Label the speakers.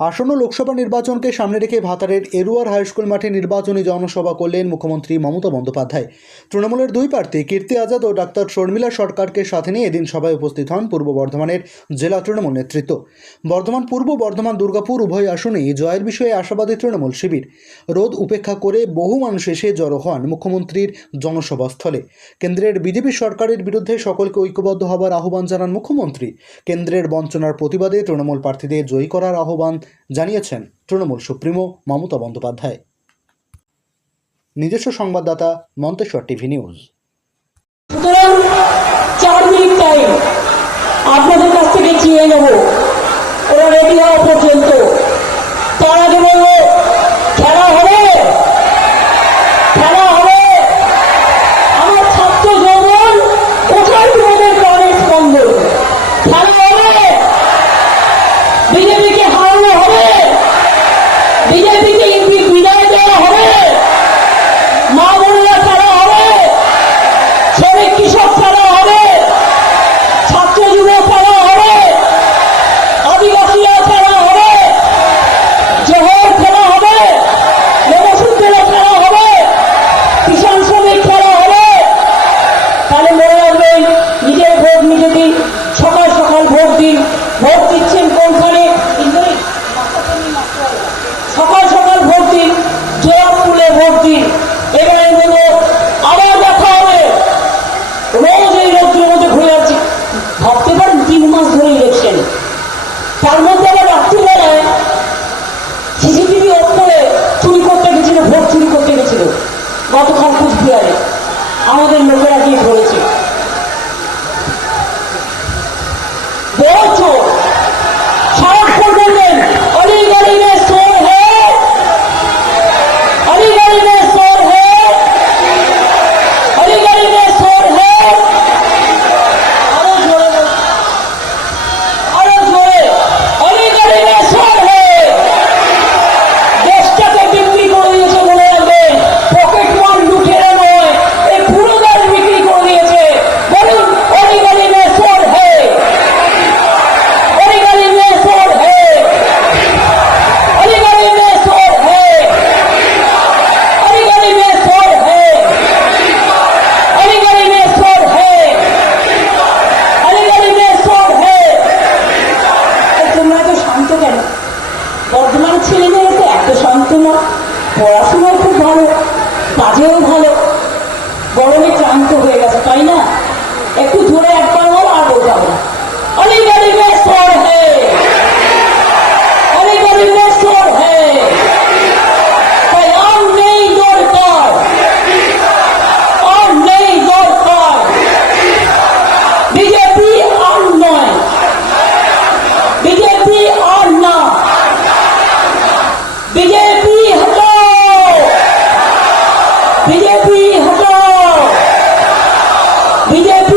Speaker 1: আসন্ন লোকসভা নির্বাচনকে সামনে রেখে ভাতারের এরুয়ার হাইস্কুল মাঠে নির্বাচনী জনসভা করলেন মুখ্যমন্ত্রী মমতা বন্দ্যোপাধ্যায়। তৃণমূলের দুই প্রার্থী কীর্তি আজাদ ও ডাক্তার শর্মিলা সরকারকে সাথে নিয়ে এদিন সভায় উপস্থিত হন পূর্ব বর্ধমানের জেলা তৃণমূল নেতৃত্ব। বর্ধমান পূর্ব বর্ধমান দুর্গাপুর উভয় আসনেই জয়ের বিষয়ে আশাবাদী তৃণমূল শিবির। রোদ উপেক্ষা করে বহু মানুষ এসে জড়ো হন মুখ্যমন্ত্রীর জনসভাস্থলে। কেন্দ্রের বিজেপি সরকারের বিরুদ্ধে সকলকে ঐক্যবদ্ধ হবার আহ্বান জানান মুখ্যমন্ত্রী। কেন্দ্রের বঞ্চনার প্রতিবাদে তৃণমূল প্রার্থীদের জয়ী করার আহ্বান জানিয়েছেন তৃণমূল সুপ্রিমো মমতা বন্দ্যোপাধ্যায়। নিজস্ব সংবাদদাতা মন্তেশ্বর টিভি নিউজ।
Speaker 2: সুতরাং চার মিনিট টাইম আপনাদের কাছ থেকে চেয়ে নেব। ওরা রেডি হওয়া পর্যন্ত। তার আগে বলব নিজে দিন সকাল সকাল ভোট দিন, ভোট দিচ্ছেন কোনখানে সকাল সকাল ভোট দিন জোয়ার ফুলে ভোট দিন। এবারে বলব আবার দেখা হবে। রোজ এই রোদ্রের মধ্যে ঘুরে যাচ্ছি ভাবতে পারেন তিন মাস ধরে ইলেকশন তার মধ্যে আবার রাত্রিবেলায় সিসিটিভি অফ করে চুরি করতে গেছিল, ভোট চুরি করতে গেছিল। গতকাল কুচবিহারে আমাদের লোকেরা গিয়ে পড়াশোনাও খুব ভালো কাজেও ভালো। গরমে ক্লান্ত হয়ে গেছে তাই না? Miguel